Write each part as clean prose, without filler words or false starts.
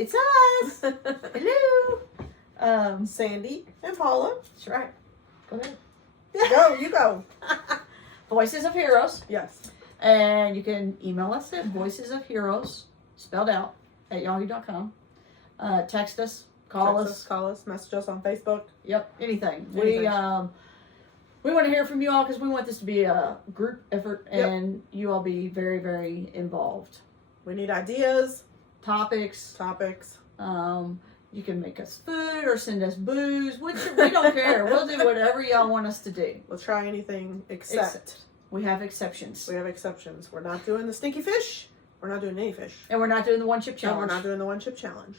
It's us. Hello. Sandy and Paula. That's right. Go ahead. Go, you go. Voices of Heroes. Yes. And you can email us at voicesofheroes, spelled out, at yahoo.com. Text us, call us, message us on Facebook. Yep, anything. Anything. We want to hear from you all because we want this to be a group effort Yep. and you all be very, very involved. We need ideas, Topics. You can make us food or send us booze. We don't care. We'll do whatever y'all want us to do. We'll try anything except We have exceptions. we have exceptions. We're not doing the stinky fish. We're not doing any fish. And we're not doing the one chip And challenge. we're not doing the one chip challenge.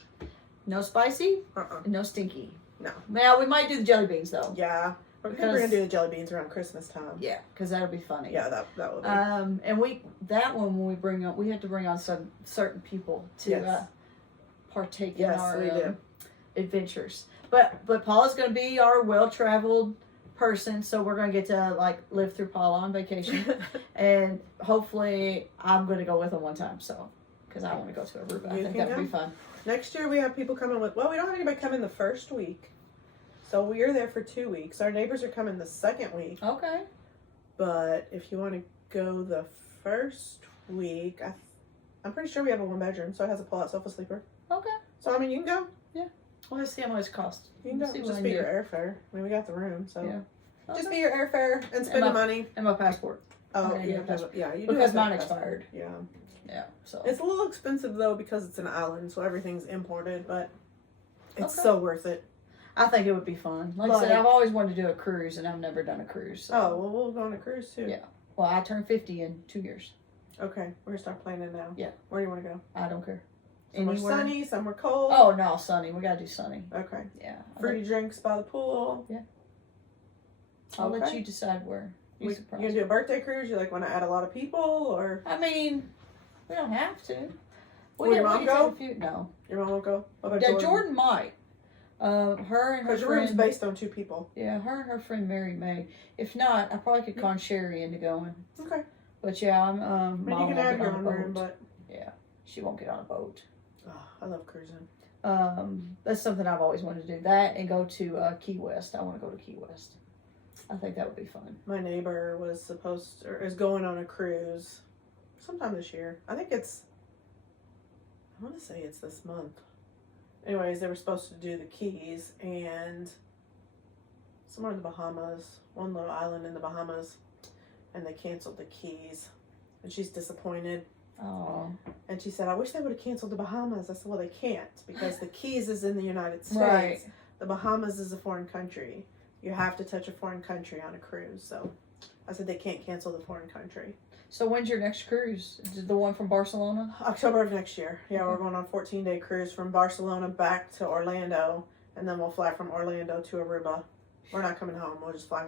No spicy, Uh-uh. and no stinky. No. Well, we might do the jelly beans though. Yeah. We're Because- going to do the jelly beans around Christmas time. Yeah, because that'll be funny. Yeah, that would be. And when we bring on, we have to bring on some certain people to Yes. partake Yes, in our we do. adventures. But Paula's going to be our well-traveled person, so we're going to get to live through Paula on vacation, and hopefully I'm going to go with her one time. So because I want to go to Aruba, I You think can that would be go. fun. Next year we have people coming with, well, we don't have anybody come in the first week. So we are there for 2 weeks. Our neighbors are coming the second week. Okay. But if you want to go the first week, I'm pretty sure we have a 1-bedroom, so it has a pull-out sofa sleeper. Okay. So, I mean, you can go. Well, let's see how much it costs. You can We'll go. see what Just I be can your do. airfare. I mean, we got the room, so. Yeah. Just Okay. be your airfare and spend my- the money. And my passport. Oh, Okay, you yeah, have to have, yeah, you do Because have to have mine a passport. expired. Yeah. Yeah. So. It's a little expensive, though, because it's an island, so everything's imported, but it's Okay. so worth it. I think it would be fun. Like I said, Like- I've always wanted to do a cruise, and I've never done a cruise. So. Oh, well, we'll go on a cruise, too. Yeah. Well, I turned 50 in 2 years. Okay, we're going to start planning now. Yeah. Where do you want to go? I don't care. Somewhere Anywhere. sunny, somewhere cold. Oh no, sunny. We gotta do sunny. Okay. Yeah. Fruity drinks by the pool. I'll let Okay. you decide where. You You surprise gonna me. do a birthday cruise? You want to add a lot of people, or I mean, we don't have to. Will your we mom can go? take a few- No. your mom will go? What about Yeah, Jordan might. Her and her Because your room's friend. based on 2 people. Yeah, her and her friend Mary May. If not, I probably could con Sherry into going. Okay. But yeah, I'm. I mean, Mom you can won't have get your on own a room, boat. but She won't get on a boat. I love cruising. That's something I've always wanted to do. That and go to Key West. I want to go to Key West. I think that would be fun. My neighbor was is going on a cruise sometime this year. I think I want to say it's this month. Anyways, they were supposed to do the Keys and somewhere in the Bahamas, one little island in the Bahamas, and they canceled the Keys. And she's disappointed. Oh, And she said, I wish they would have canceled the Bahamas. I said, well, they can't because the Keys is in the United States. Right. The Bahamas is a foreign country. You have to touch a foreign country on a cruise. So I said they can't cancel the foreign country. so when's your next cruise? Is it the one from Barcelona? October of next year. Yeah, Okay. we're going on a 14-day cruise from Barcelona back to Orlando. And then we'll fly from Orlando to Aruba. We're not coming home. We'll just fly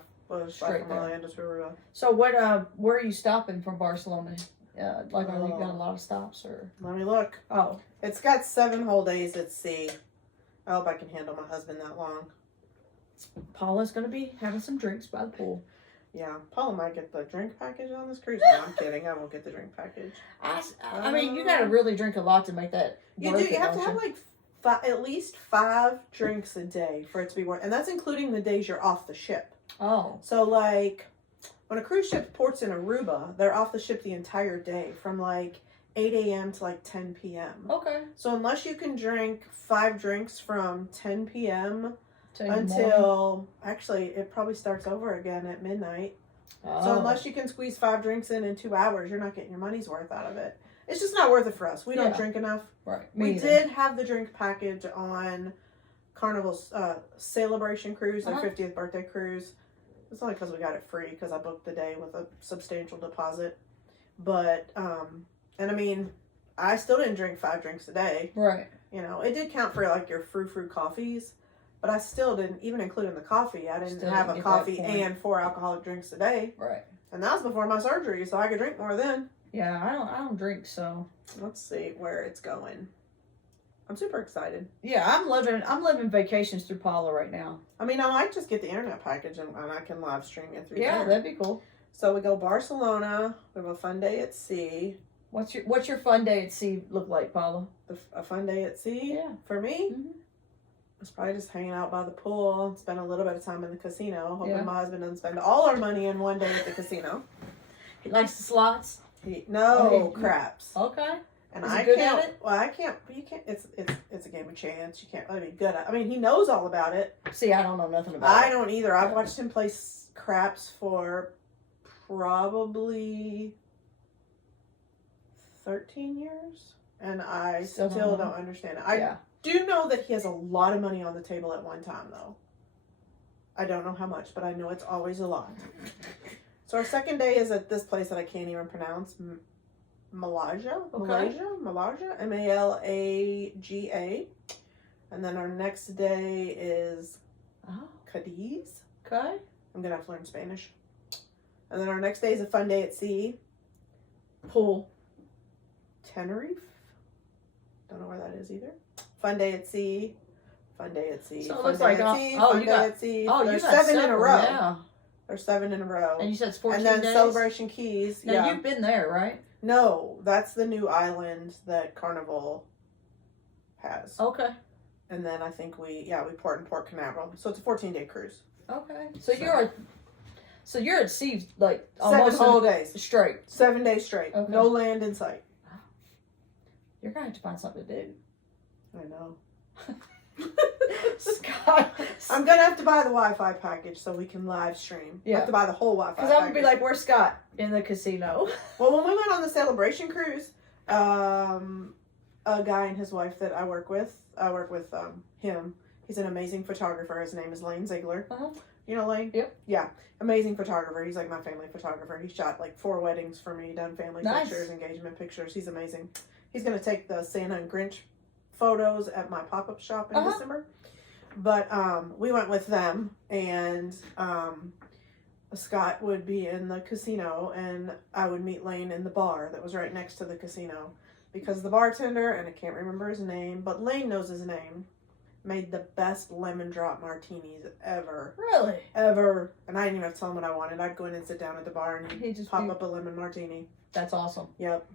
Straight from there. Orlando to Aruba. So what? Where are you stopping from Barcelona? Are you got a lot of stops or? Let me look. Oh, It's got 7 whole days at sea. I hope I can handle my husband that long. Paula's gonna be having some drinks by the pool. Yeah, Paula might get the drink package on this cruise. No, I'm kidding. I won't get the drink package. I mean, you gotta really drink a lot to make that. You worth do. it, You have to don't have like at least 5 drinks a day for it to be worth. And that's including the days you're off the ship. Oh, So like when a cruise ship ports in Aruba, they're off the ship the entire day from like 8 a.m. to like 10 p.m. okay. So unless you can drink 5 drinks from 10 p.m. Till the morning. until actually it probably starts over again at midnight. Oh. So unless you can squeeze 5 drinks in 2 hours, you're not getting your money's worth out of it. It's just not worth it for us. We don't Yeah. drink enough. Right. We Me either. did have the drink package on Carnival's Celebration Cruise, their Uh-huh. 50th birthday cruise. It's only because we got it free because I booked the day with a substantial deposit. But, and I mean, I still didn't drink 5 drinks a day. Right. You know, it did count for like your frou-frou coffees, but I still didn't, even including the coffee, I didn't Still have didn't a get that coffee point. and 4 alcoholic drinks a day. Right. And that was before my surgery, so I could drink more then. Yeah, I don't drink, so Let's see where it's going. I'm super excited. yeah, I'm living vacations through Paula right now. I mean, I might just get the internet package and I can live stream it through Yeah, there. that'd be cool. So we go Barcelona. We have a fun day at sea. What's your fun day at sea look like, Paula? A fun day at sea. Yeah. For me, Mhm. it's probably just hanging out by the pool, spend a little bit of time in the casino. Hoping Yeah. my husband doesn't spend all our money in one day at the casino. He likes the slots. No Okay. craps. Okay. And Is he I good can't. at it? Well, I can't. You can't. It's a game of chance. You can't really be good at. I mean, he knows all about it. See, I don't know nothing about I it. don't either. I've watched him play craps for probably 13 years, and I Still still don't know. don't understand it. I Yeah. do know that he has a lot of money on the table at one time, though. I don't know how much, but I know it's always a lot. So our second day is at this place that I can't even pronounce. Malaysia, Okay. Malaga, Malaga. And then our next day is Oh. Cadiz. Okay. I'm gonna have to learn Spanish. And then our next day is a fun day at sea. Pool. Tenerife. Don't know where that is either. Fun day at sea. Fun day at sea. So it fun looks day like at sea. oh, Fun you day got- at sea. Oh, you There's got 7 in a several, row. Yeah. There's 7 in a row. And you said it's 14 And then days? Celebration Keys. Now, Yeah. you've been there, right? No, that's the new island that Carnival has. Okay. And then I think we port in Port Canaveral. So it's a 14-day cruise. Okay. So you're at sea like 7 almost whole days. straight. 7 days straight. Okay. No land in sight. You're gonna have to find something to do. I know. Scott. I'm gonna have to buy the Wi-Fi package so we can live stream. I Yeah. have to buy the whole Wi-Fi Because package. I'm gonna be like, where's Scott in the casino? Well, when we went on the Celebration cruise, a guy and his wife that I work with him. He's an amazing photographer. His name is Lane Ziegler. Uh-huh. You know Lane? Yep. Yeah, amazing photographer. He's like my family photographer. He shot like 4 weddings for me, done family Nice. pictures, engagement pictures. He's amazing. He's gonna take the Santa and Grinch photos at my pop-up shop in Uh-huh. December. But we went with them, and Scott would be in the casino, and I would meet Lane in the bar that was right next to the casino, because the bartender, and I can't remember his name, but Lane knows his name, made the best lemon drop martinis ever. Really? Ever. And I didn't even have to tell him what I wanted. I'd go in and sit down at the bar and He just pop up a lemon martini. That's awesome. Yep.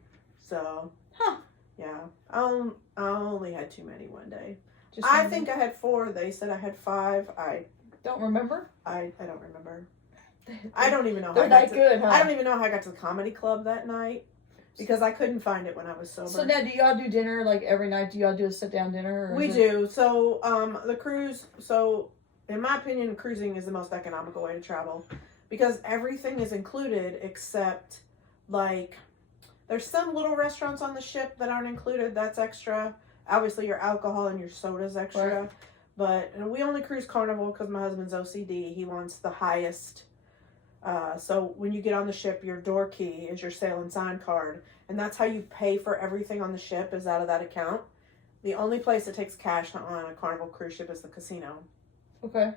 So. Huh. Yeah. I only had too many one day. Just I wondering. think I had 4. They said I had 5. I Don't remember. don't remember. I don't even know how They're I got that to, good, huh? I don't even know how I got to the comedy club that night because I couldn't find it when I was sober. So now, do y'all do dinner like every night? Do y'all do a sit down dinner? Or We is it- do. So the cruise. So in my opinion, cruising is the most economical way to travel because everything is included except like there's some little restaurants on the ship that aren't included. That's extra. Obviously, your alcohol and your soda's extra. Right. But and we only cruise Carnival because my husband's OCD. He wants the highest. So when you get on the ship, your door key is your sail and sign card, and that's how you pay for everything on the ship is out of that account. The only place that takes cash on a Carnival cruise ship is the casino. Okay.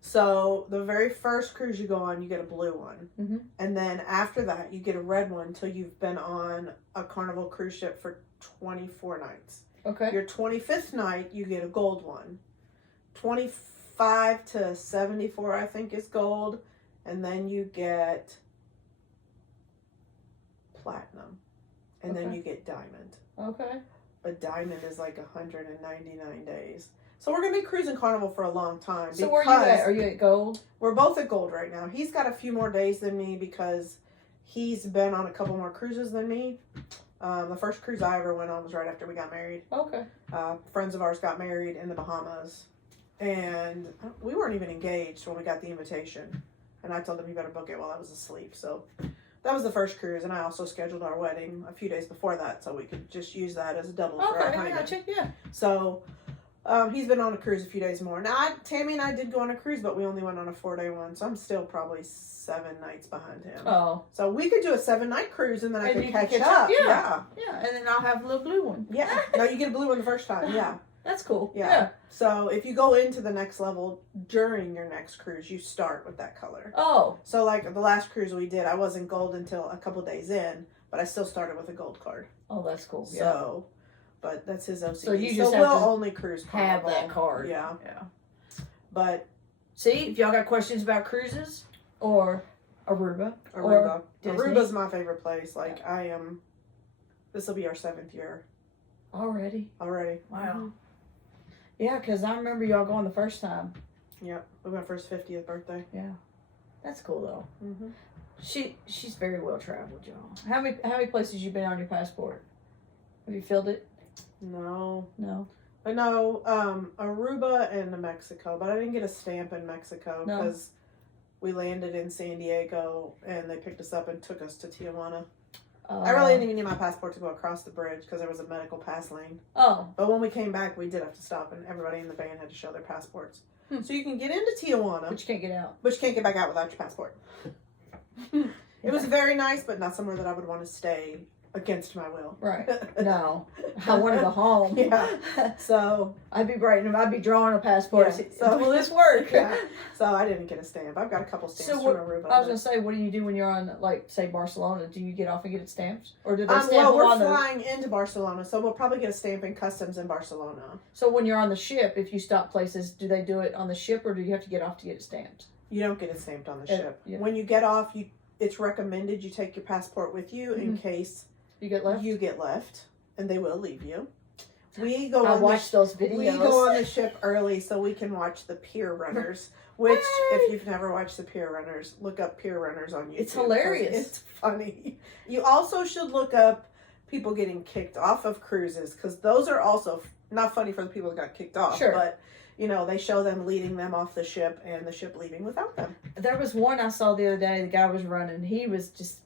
So the very first cruise you go on, you get a blue one, Mhm. and then after that, you get a red one until you've been on a Carnival cruise ship for 24 nights. Okay. Your 25th night, you get a gold one. 25 to 74, I think, is gold. And then you get platinum. And then Okay. you get diamond. Okay. But diamond is like 199 days. So we're going to be cruising Carnival for a long time. So where are you at? because Are you at gold? We're both at gold right now. He's got a few more days than me because he's been on a couple more cruises than me. The first cruise I ever went on was right after we got married. Okay. Friends of ours got married in the Bahamas, and we weren't even engaged when we got the invitation. And I told him he better book it while I was asleep. So that was the first cruise, and I also scheduled our wedding a few days before that, so we could just use that as a double for our Okay. I honeymoon. got you. Yeah. So he's been on a cruise a few days more. Now Tammy and I did go on a cruise, but we only went on a 4-day one, so I'm still probably 7 nights behind him. Oh. So we could do a 7-night cruise, and then I And could you can catch catch up. up, yeah. Yeah. Yeah. And then I'll have a little blue one. Yeah. No, you get a blue one the first time. Yeah. That's cool. Yeah. Yeah. So if you go into the next level during your next cruise, you start with that color. Oh. So like the last cruise we did, I wasn't gold until a couple days in, but I still started with a gold card. Oh, that's cool. Yeah. So, but that's his OCD. So you just have we'll to only cruise have Carnival. that card. Yeah. Yeah. But See, if y'all got questions about cruises or Aruba, Aruba. Disney. Aruba's my favorite place. Like I am This will be our 7th year Already? already. Wow. Yeah, because I remember y'all going the first time. Yep, we went for his 50th birthday. Yeah. That's cool, though. Mm-hmm. She's very well traveled, y'all. How many places you been on your passport? Have you filled it? No. No. But no, Aruba and Mexico. But I didn't get a stamp in Mexico No. because we landed in San Diego and they picked us up and took us to Tijuana. I really didn't even need my passport to go across the bridge because there was a medical pass lane. Oh. But when we came back, we did have to stop and everybody in the van had to show their passports. Hmm. So you can get into Tijuana, But you can't get out. but you can't get back out without your passport. It was very nice, but not somewhere that I would want to stay against my will. Right. No. I want to go home. Yeah. So I'd be drawing a passport. Yeah, So will this work? yeah. So I didn't get a stamp. I've got a couple stamps So from what- Aruba. I was gonna say, what do you do when you're on, like, say Barcelona? Do you get off and get it stamped, or do they stamp well, them we're on the? flying into Barcelona, so we'll probably get a stamp in customs in Barcelona. So when you're on the ship, if you stop places, do they do it on the ship, or do you have to get off to get it stamped? You don't get it stamped on the ship. Yeah. When you get off, it's recommended you take your passport with you in case You get left. you get left, and they will leave you. We go. I on watched those the, videos. We go on the ship early so we can watch the pier runners. Which, if you've never watched the pier runners, look up pier runners on YouTube. It's hilarious. 'Cause it's funny. You also should look up people getting kicked off of cruises because those are also not funny for the people that got kicked off. Sure. But they show them leading them off the ship and the ship leaving without them. There was one I saw the other day. The guy was running. He was just,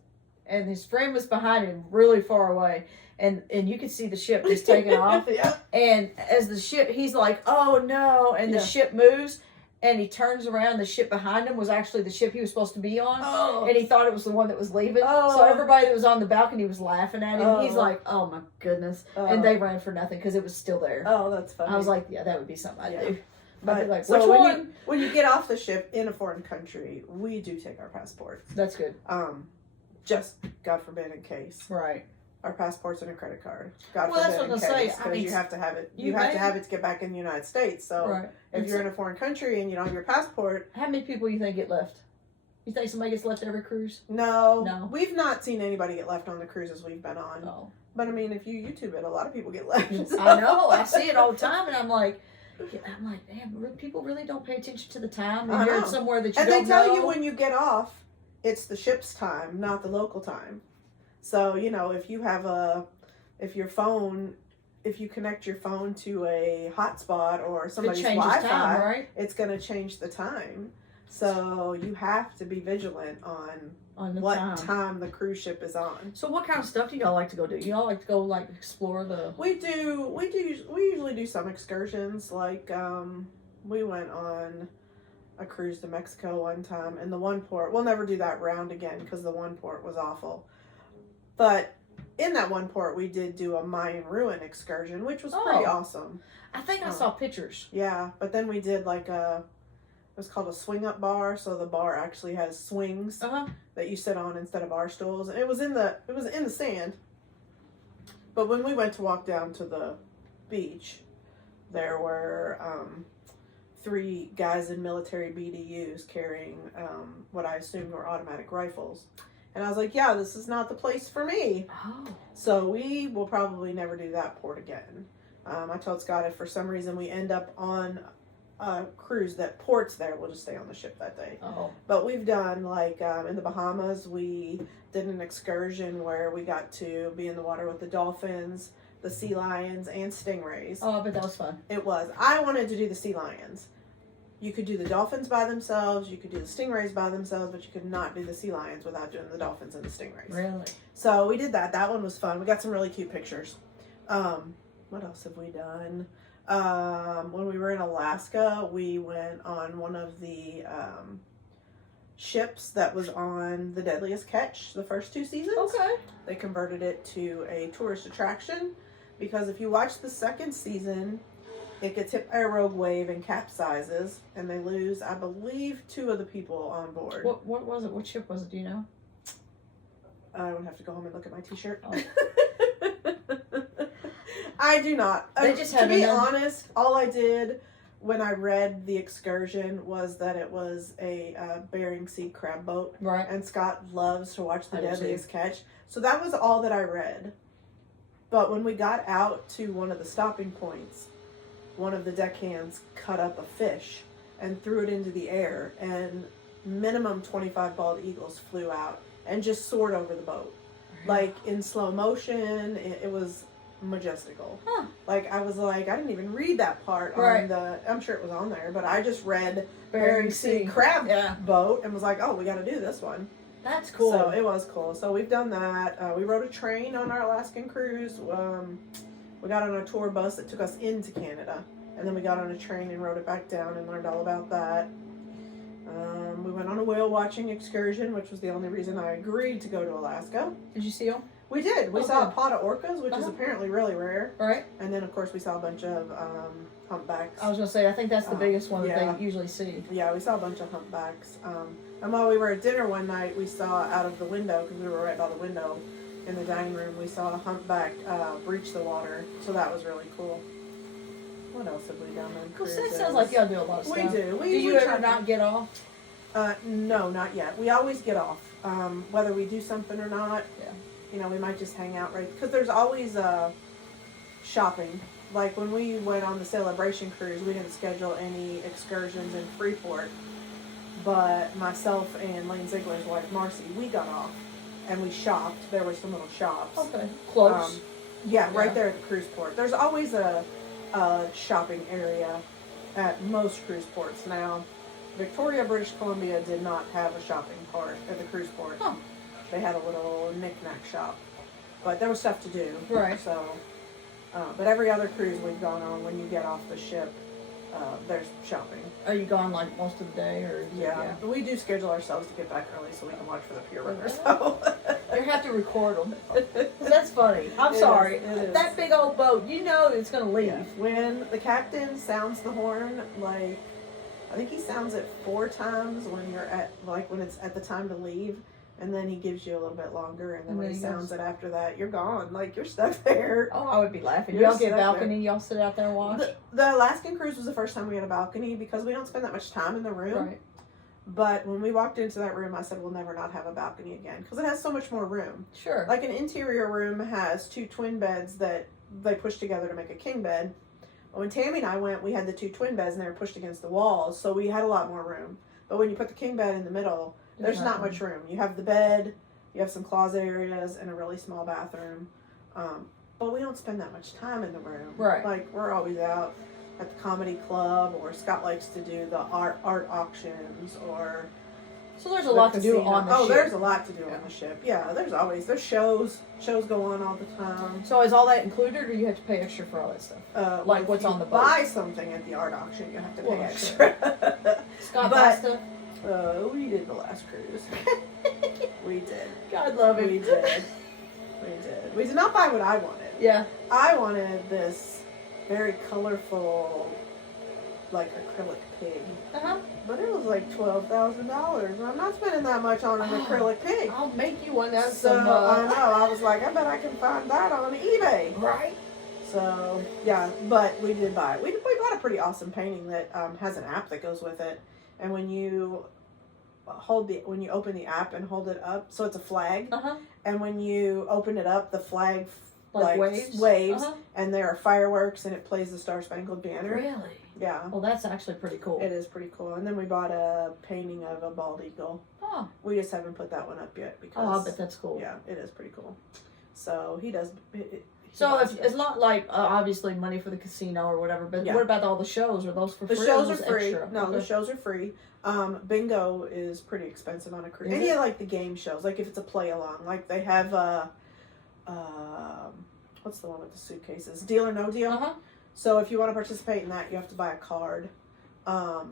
and his friend was behind him, really far away, and you could see the ship just taking off. Yeah. And as the ship, he's like, "Oh no!" And the Yeah. ship moves, and he turns around. The ship behind him was actually the ship he was supposed to be on, Oh. and he thought it was the one that was leaving. Oh. So everybody that was on the balcony was laughing at him. Oh. He's like, "Oh my goodness!" Oh. And they ran for nothing because it was still there. Oh, that's funny. I was like, "Yeah, that would be something I'd Yeah. do." but I'd be like, so "Which one?" when you get off the ship in a foreign country, we do take our passports. That's good. Just God forbid in case. Right. Our passports and a credit card. God Well, that's forbid what in I'm case, saying. I because mean, you have to have it. you You have may- to have it to get back in the United States. So Right. if And you're so- in a foreign country and you don't have your passport, How many people you think get left? You think somebody gets left every cruise? no, No. we've not seen anybody get left on the cruises we've been on. No. But I mean, if you YouTube it, a lot of people get left. I know. I see it all the time, and I'm like, damn, people really don't pay attention to the time. I And you're know. somewhere that you And don't they tell know. you when you get off, it's the ship's time, not the local time. So if you connect your phone to a hotspot or it somebody's changes Wi-Fi, time, right? it's going to change the time. So you have to be vigilant on On the what time. time the cruise ship is on. So what kind of stuff do y'all like to go do? Y'all like to go like explore the? We usually do some excursions. Like we went on a cruise to Mexico one time, and the one port, we'll never do that round again because the one port was awful. But in that one port, we did do a Mayan ruin excursion, which was pretty awesome. I think I Oh. saw pictures. Yeah, but then we did it was called a swing up bar, so the bar actually has swings Uh huh. that you sit on instead of bar stools, and it was in the sand. But when we went to walk down to the beach, there were 3 guys in military BDUs carrying what I assumed were automatic rifles, and I was like, "Yeah, this is not the place for me." Oh. So we will probably never do that port again. I told Scott if for some reason we end up on a cruise that ports there, we'll just stay on the ship that day. Oh. But we've done in the Bahamas, we did an excursion where we got to be in the water with the dolphins, the sea lions, and stingrays. Oh, I bet that was fun. It was. I wanted to do the sea lions. You could do the dolphins by themselves, you could do the stingrays by themselves, but you could not do the sea lions without doing the dolphins and the stingrays. Really? So we did that. That one was fun. We got some really cute pictures. What else have we done? When we were in Alaska, we went on one of the ships that was on The Deadliest Catch the first 2 seasons. Okay. They converted it to a tourist attraction because if you watch the second season, it gets hit by a rogue wave and capsizes, and they lose, I believe, 2 of the people on board. What was it? What ship was it? Do you know? I would have to go home and look at my t-shirt. Oh. I do not. They just to had be enough- honest, all I did when I read the excursion was that it was a Bering Sea crab boat, Right. and Scott loves to watch The I do too. Deadliest Catch. So that was all that I read. But when we got out to one of the stopping points, one of the deckhands cut up a fish and threw it into the air, and minimum 25 bald eagles flew out and just soared over the boat. Like in slow motion, it was majestical. Huh. Like I was like, I didn't even read that part Right. on the, I'm sure it was on there, but I just read Bering Bering Sea Sea. crab Yeah. boat and was like, oh, we got to do this one. That's cool. So it was cool. So we've done that. We rode a train on our Alaskan cruise. We got on a tour bus that took us into Canada, and then we got on a train and rode it back down and learned all about that. We went on a whale watching excursion, which was the only reason I agreed to go to Alaska. Did you see them? We did. We Oh, saw good. a pod of orcas, which is Uh-huh. apparently really rare. All right. And then, of course, we saw a bunch of humpbacks. I was gonna say I think that's the biggest one that yeah. they usually see. Yeah, we saw a bunch of humpbacks. And while we were at dinner one night, we saw out of the window, because we were right by the window in the dining room, we saw a humpback breach the water. So that was really cool. What else have we done on Well, cruises? so that sounds like y'all do a lot of We stuff. do. Do you try ever to- not get off? No, not yet. We always get off. Whether we do something or not, Yeah. you know, we might just hang out right, because there's always shopping. Like when we went on the Celebration cruise, we didn't schedule any excursions in Freeport, but myself and Lane Ziegler's wife Marcy, we got off and we shopped. There were some little shops. Okay. Close. Yeah, right Yeah. there at the cruise port. There's always a shopping area at most cruise ports. Now, Victoria, British Columbia did not have a shopping part at the cruise port. Huh. They had a little knick-knack shop. But there was stuff to do. Right. So, but every other cruise we've gone on, when you get off the ship, there's shopping. Are you gone like most of the day, or? Yeah. We do schedule ourselves to get back early so we can watch for the pier runner. So. You have to record them. That's funny. I'm It sorry. is, it is. That big old boat, you know it's gonna leave. Yeah. When the captain sounds the horn, like, I think he sounds it 4 times when you're at, like, when it's at the time to leave, and then he gives you a little bit longer, and then And when then he he sounds goes. it after that, you're gone. Like, you're stuck there. Oh, I would be laughing. You're Y'all get stuck balcony, y'all sit out there and watch. The Alaskan cruise was the first time we had a balcony because we don't spend that much time in the room. Right. But when we walked into that room, I said, we'll never not have a balcony again because it has so much more room. Sure. Like an interior room has 2 twin beds that they push together to make a king bed. When Tammy and I went, we had the 2 twin beds and they were pushed against the walls, so we had a lot more room. But when you put the king bed in the middle, there's not much room. You have the bed, you have some closet areas, and a really small bathroom. But we don't spend that much time in the room. Right. Like, we're always out at the comedy club, or Scott likes to do the art auctions, or So there's a lot to do on the ship. there's a lot to do Yeah. on the ship. Yeah, there's shows go on all the time. So is all that included, or you have to pay extra for all that stuff? Like If what's you on the boat? buy something at the art auction, you have to pay Well, extra. Scott But- buy stuff? We did the last cruise. We did. God love him. We did. We did not buy what I wanted. Yeah. I wanted this very colorful, like, acrylic pig. Uh-huh. But it was like $12,000. I'm not spending that much on an acrylic pig. I'll make you one. That's So some, I know. I was like, I bet I can find that on eBay. right? So yeah, but we did buy it. We bought a pretty awesome painting that has an app that goes with it, and when you open the app and hold it up, so it's a flag, Uh-huh. and when you open it up, the flag Like waves? Uh-huh. and there are fireworks, and it plays the Star Spangled Banner. Really? Yeah, Well, that's actually pretty cool. it is pretty cool. And then we bought a painting of a bald eagle. Oh. We just haven't put that one up yet because Oh, I bet that's cool. yeah, it is pretty cool. So he does. He So buys if, it. it's not like obviously money for the casino or whatever, but Yeah. what about all the shows? Are those for The free? or shows are those free. Extra? No, the Okay. shows are free. Bingo is pretty expensive on a cruise. Is Any it? of like the game shows, like if it's a play along, like they have what's the one with the suitcases? Deal or No Deal. Uh-huh. So if you want to participate in that, you have to buy a card. I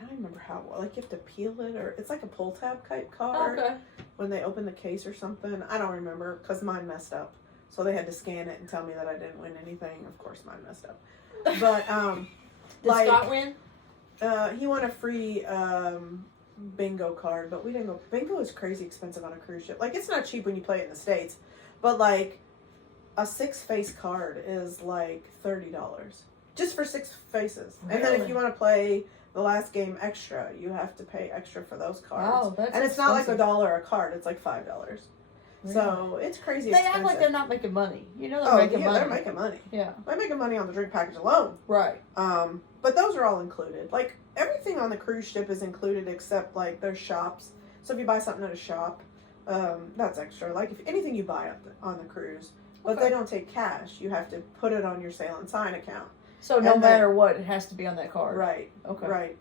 don't remember how. Like you have to peel it, or it's like a pull tab type card Okay. when they open the case or something. I don't remember because mine messed up. So they had to scan it and tell me that I didn't win anything. Of course, mine messed up. But Did like, Scott win? he won a free bingo card, but we didn't go. Bingo is crazy expensive on a cruise ship. Like, it's not cheap when you play it in the States, but like a 6-face card is like $30 just for 6 faces. And then if Really? you want to play the last game extra, you have to pay extra for those cards. Wow, that's and it's not like expensive. $1 a card; it's like $5. So it's crazy They expensive. act like they're not making money. You know they're Oh, making yeah, money. they're making money. Yeah. They're making money on the drink package alone. Right. But those are all included. Like, everything on the cruise ship is included except, like, there's shops. So if you buy something at a shop, that's extra. Like, if anything you buy on the cruise, but Okay. they don't take cash. You have to put it on your Sail and Sign account. So no And matter what, it has to be on that card. Right. Okay. Right.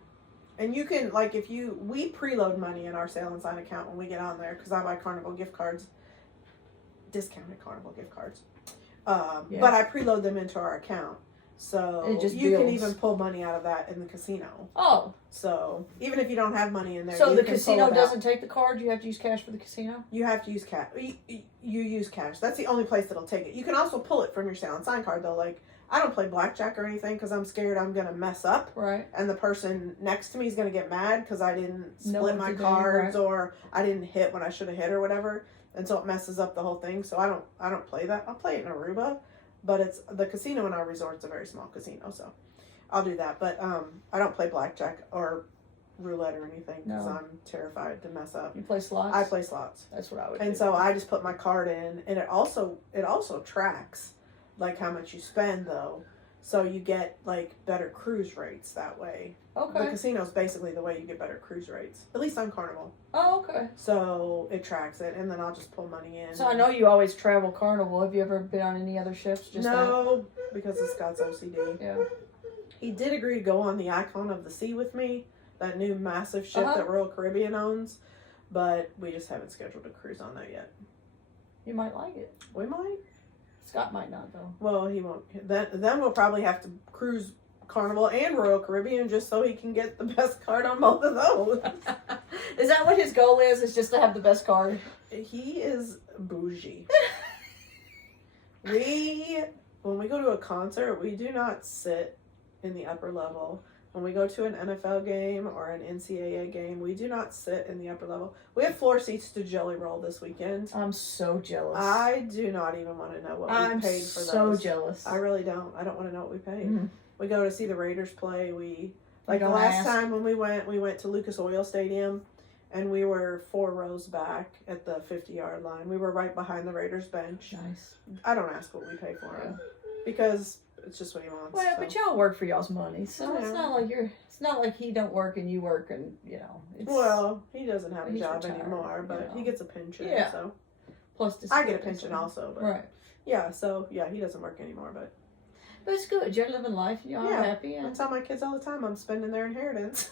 And you can, like, we preload money in our Sail and Sign account when we get on there because I buy Carnival gift cards, discounted Carnival gift cards. Yeah. But I preload them into our account. So It just you can builds. even pull money out of that in the casino. Oh, So even if you don't have money in there, so you the can casino pull it out. doesn't take the card? You have to use cash for the casino? You have to use cash. You use cash. That's the only place that'll take it. You can also pull it from your Sail and Sign card though. Like, I don't play blackjack or anything because I'm scared I'm gonna mess up, Right. and the person next to me is gonna get mad because I didn't Know split what my to do, cards right. or I didn't hit when I should have hit or whatever, and so it messes up the whole thing. So I don't play that. I'll play it in Aruba, but it's the casino in our resort's a very small casino, so I'll do that. But I don't play blackjack or roulette or anything because No. I'm terrified to mess up. You play slots? I play slots. That's what I would do. And so I just put my card in, and it also tracks like how much you spend though, so you get like better cruise rates that way. The Okay. casino's basically the way you get better cruise rates, at least on Carnival. Oh, okay. So it tracks it, and then I'll just pull money in. So I know you always travel Carnival. Have you ever been on any other ships? Just no, because of Scott's OCD. that? Yeah. He did agree to go on the Icon of the Sea with me, that new massive ship Uh-huh. that Royal Caribbean owns, but we just haven't scheduled a cruise on that yet. You might like it. We might. Scott might not though. Well, he won't. Then we'll probably have to cruise Carnival and Royal Caribbean just so he can get the best card on both of those. Is that what his goal is? Is just to have the best card? He is bougie. When we go to a concert, we do not sit in the upper level. When we go to an NFL game or an NCAA game, we do not sit in the upper level. We have floor seats to Jelly Roll this weekend. I'm so jealous. I do not even want to know what I'm we paid for so those. jealous. I really don't. I don't want to know what we paid. Mhm. We go to see the Raiders play. You The don't last ask? time when we went to Lucas Oil Stadium, and we were 4 rows back at the 50-yard line. We were right behind the Raiders bench. Nice. I don't ask what we pay for him because it's just what he wants. Well, so. but y'all work for y'all's money, so it's Yeah. not like it's not like he don't work and you work and It's, Well, he doesn't have a He's job retired, anymore, but you know. he gets a pension. Yeah. So plus I get a disability, pension so- also, but Right. yeah. So yeah, he doesn't work anymore, but But it's good. You're living life. You're Yeah. happy. I And tell my kids all the time I'm spending their inheritance.